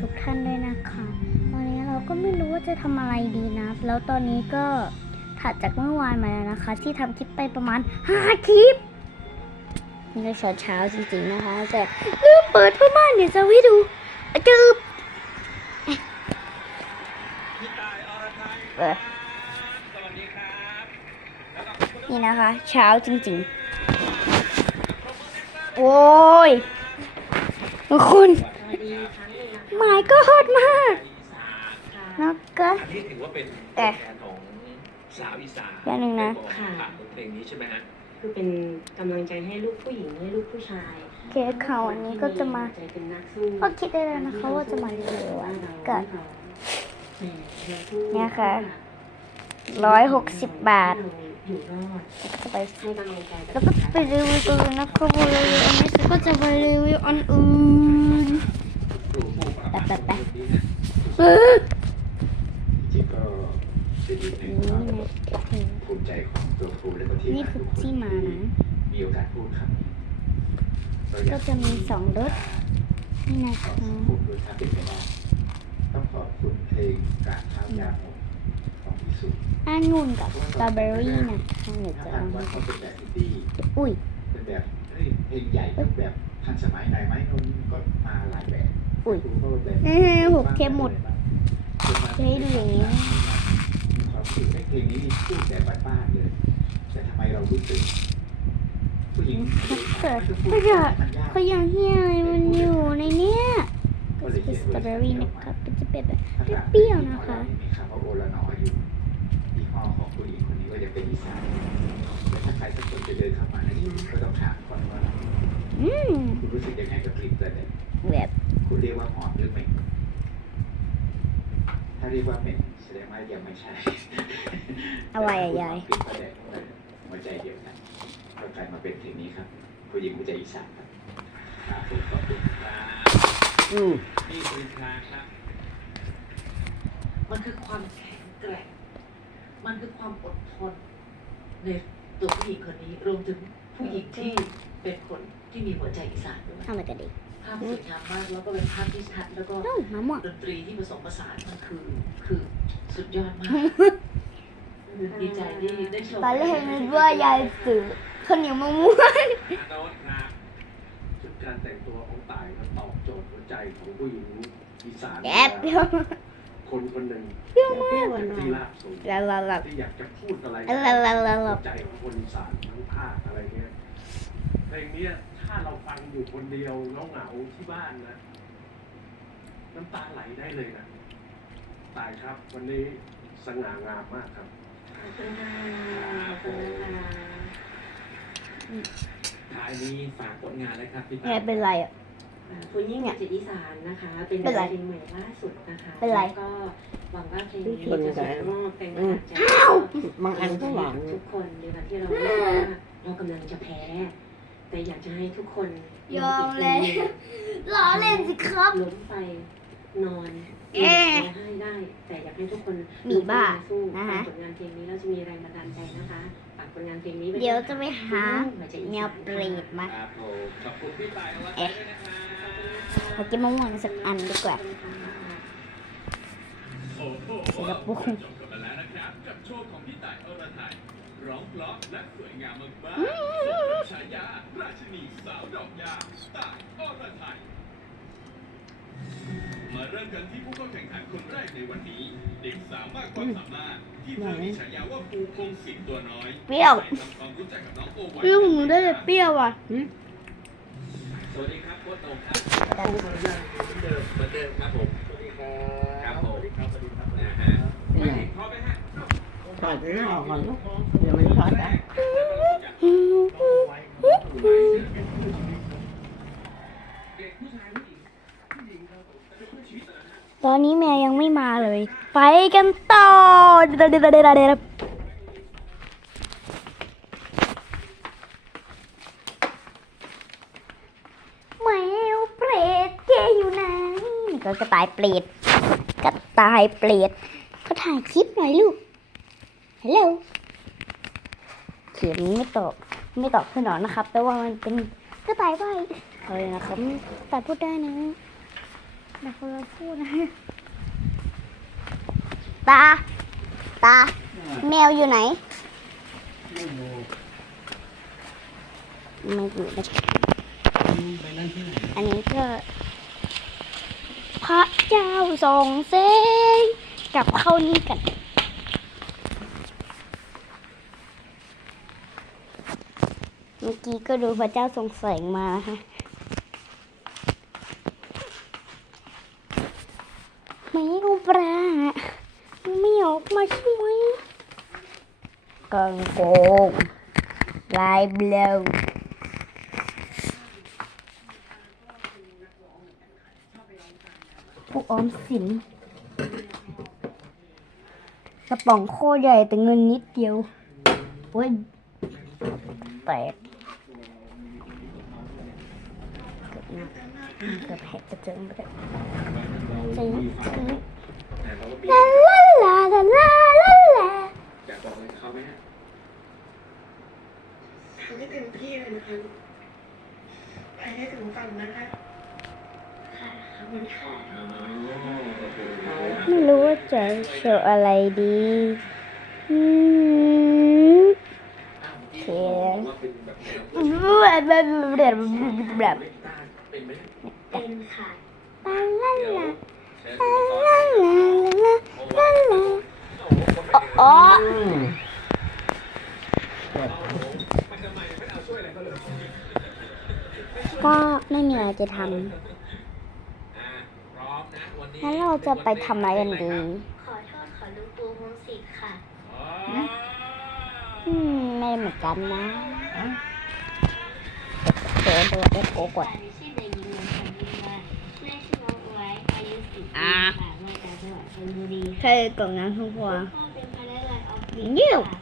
ทุกท่านด้วยนะคะ วันนี้เราก็ไม่รู้ว่าจะทำอะไรดีนะ แล้วตอนนี้ก็ถัดจากเมื่อวานมาแล้วนะคะ ที่ทำคลิปไปประมาณ5คลิป นี่ก็เช้าเช้าจริงๆนะคะ แต่ลืมเปิดผ้าม่านเดี๋ยวจะให้ดูอจืบพี่ตายอนี่นะคะ เช้าจริงๆ โอ้ยคุณ มายก็ฮอตมากอีสานค่ะแล้วก็อันนี้ถือว่าเป็นแต่ตัวแทนของสาวอีสานแป๊บนึงนะผ่านบทเพลงนี้ใช่ไหมฮะคือเป็นกำลังใจให้ลูกผู้หญิงให้ลูกผู้ชายเคสเขาอันนี้ก็จะมาใจเป็นนักสู้ก็คิดได้แล้วนะคะว่าจะมารีวิวอะก็เนี่ยค่ะร้อยหกสิบบาทอยู่รอดจะไปให้กำลังใจแล้วก็ไปรีวิวตัวอื่นนะครับรีวิวอันนี้ก็จะไปรีวิวอันอื่นครู ผู้ปราบแป๊บๆๆคนนี้นะเออจริงๆก็เป็นอีกหนึ่งความนี่นะภูมิใจของตัวครูและก็ทีมนี่งานคือทุกคนที่มานะ มีโอกาสพูดครับเราอยาก็จะมีสองรสนี่นะขอคะบคุณด้วยถ้าเป็นไปได้ต้องขอบคุณเพลงการเท้ายาหงของพิสุทธิ์องุ่นกับสตรอเบอรี่นะคะเดี๋ยวถ้าจะหาเอากว่าให้เขาเป็นแบบอินดี้ อุ้ย เป็นแบบเฮ้ยเพลงใหญ่รูปแบบทันสมัยไหนไหมนนก็มาหลายแบบ อุ้ยครูก็แบบเออหกเทปหมดจะให้ดูอย่างนี้มีความรู้สึกไอ้เพลงนี้นี่พูดแต่บ้านๆเลยแต่ทำไมเรารู้สึกผู้หญิงเกิดขยะขยะเฮียอะไรมันอยู่ในเนี้ยก็จะเป็นสตรอเบอรี่นะครับก็จะเป็นแบบเปรี้ยวๆนะคะมีคำว่าโอละนออยู่ยี่ห้อของผู้หญิงคนนี้ก็จะเป็นอีสานและถ้าใครสักคนจะเดินเข้ามาในนี้ก็ต้องถามก่อนว่าอืมคุณรู้สึกยังไงกับกลิ่นตัวเนี่ยแบบ คุณเรียกว่าหอมหรือเหม็นถ้าเรียกว่าเหม็นแสดงว่ายังไม่ใช่อะไรอะยายกลิ่นก็แดงหัวใจเดียวกันก็กลายมาเป็นเพลงนี้ครับผู้หญิงหัวใจอีสานครับครับผมขอบคุณครับอืมนี่คือคลาครับ มันคือความแข็งแกร่ง มันคือความอดทนในตัวผู้หญิงคนนี้รวมถึงผู้หญิงที่เป็นคนที่มีหัวใจอีสานด้วยทำอะไรกันดี ภาพสวยงามมากแล้วก็เป็นภาพที่ชัดแล้วก็น้องมะม่วงดนตรีที่ผสมผสานมันคือ คือสุดยอดมากดีใจที่ได้ชมตอนแรกนึกว่ายายสื่อข้าวเหนียวมะม่วงอาโนตครับชุดการแต่งตัวของต่ายมันตอบโจทย์หัวใจของผู้หญิงอีสานแอบเปรี้ยวคนคนหนึ่งเปรี้ยวมากหวานที่ลาบสูงลาลาลาที่อยากจะพูดอะไรลาลาลาลาหัวใจของคนอีสานทั้งภาคอะไรเงี้ยเพลงเนี้ยถ้าเรา ฟังอยู่คนเดียวเหงาเหงาๆที่บ้านนะน้ำตาไหลได้เลยนะตายครับ วันนี้สง่างามมากครับขอบคุณค่ะขอบคุณนะคะท้ายนี้ฝากผลงานเลยครับพี่แกตายเป็นไรอะ อ่าคุณยิ่งจากอีสานนะคะ เป็นเป็นไรเพลงใหม่ล่าสุดนะคะเป็นไรแล้วก็หวังว่าเพลงนี้คนจะใจส่งมอบเป็นกำลังใจ บางอันก็หวาน ทุกคนในวันที่เรารู้สึกว่าเรากำลังจะแพ้ แต่อยากจะให้ทุกคนยอมแล้วล้อเล่นสิครับ ล้มไปนอนเอ๊ะ ร้องไห้ได้ แต่อยากให้ทุกคนหมีบ้าสู้นะฟัฮะงผลงานเพลงนี้แล้วจะมีแรงบันดาลใจนะคะฝากผลงานเพลงนี้ไเดี๋ยวจะไปหาหัวใจอีแมสานวเปรตมาครับผมขอบคุณพี่ตายอรไทยด้วยนะครับขอกินมะม่วงสักอันดีกว่า โอ้โห เสร็จแล้วปุ๊บจบกันมาแล้วนะครับ กับโชว์ของพี่ต่ายอรไทย ร้องเพราะและสวยงามมากๆสมกับฉายาราชินีสาวดอกยาต่ายอรไทย มาเริ่มกันที่ผู้เข้าแข่งขันคนแรกในวันนี้ เด็กสาวมากความสามารถที่เธอมีฉายาว่าปูพงศิษย์ตัวน้อยเปรี้ยว ไปทำความรู้จักกับน้องโอวันลูกหนูได้แต่เปรี้ยวอะสวัสดีครับโค้ชโตครับเหมือนเดิมเหมือนเดิมครับผมสวัสดีครับครับผมสวัสดีครับสวัสดีครับนะฮะไม่เห็นพร้อมไหมฮะถอดไม่ออกก่อนลูก ตนะเด็กผู้ชายผู้หญิงผู้หญิงครับผมแต่เป็นเพื่อนนะตอนนี้แม่ยังไม่มาเลย ไปกันต่อเดเดเดเดเดแมวเปรตแกอยู่ไหนก็กระต่ายเปรตกระต่ายเปรตเขาถ่ายคลิปหน่อยลูกฮัลโหล เขียนไม่ตอบไม่ตอบเพื่อนหนอนนะครับแปลว่ามันเป็นกระต่ายไปเฮ้ยนะครับกระต่ายพูดได้นะแต่คนละพูดนะตา ตา แมวอยู่ไหน ไม่รู้ไม่อยู่นะไปนั่นที่ไหนอันนี้ก็พระเจ้าส่องแสงกลับเข้านี่กัน เมื่อกี้ก็ดูพระเจ้าทรงแสงมานะคะไม่เอาปลาไม่ออกมาใช่ไหมกังโกงลายเบลวพวกออมสินกระป๋องโคใหญ่แต่เงินนิดเดียวโอ้ยแตก เกือบแหกกระเจิงไปเลยจริงแต่เราก็มีลาลาลาลาลาลาอยากบอกอะไรกับเขาไหมฮะทำให้เต็มที่เลยนะคะไปให้ถึงฝั่งนะคะค่ะขอบคุณค่ะไม่รู้ว่าจะโชว์อะไรดีอืมอ้าวโอเคว่าเป็นแบบแนวแบบแบบแบบแบบ เล่นกีตาร์เป็นไหมเป็นค่ะลาลาเดี๋ยวลาเชิญอุปกรณ์ลาลาลาเอาไว้โอ้โหคนไม่ได้อ๋ออืมมันทำไมไม่เอาช่วยอะไรเขาเลยก็ไม่มีอะไรจะทอ่าพร้อมนะวันนี้ำงั้นเราจะไปทำอะไรกันดี ขอโทษขอลูกปูพงศิษฐ์ค่ะอ๋ออืมไม่เหมือนกันนะอะเดี๋ยวตัวเอฟโกกด ชื่อเด็กหญิงนนทบุรีแม่ชื่อน้องไว้อา ยุสิบปีค่ะมาจากจังหวัดชลบุรีเคยกล่องน้ำทุกพวงพ่อเป็นพนักงานออฟฟิศยิ้วค่ะ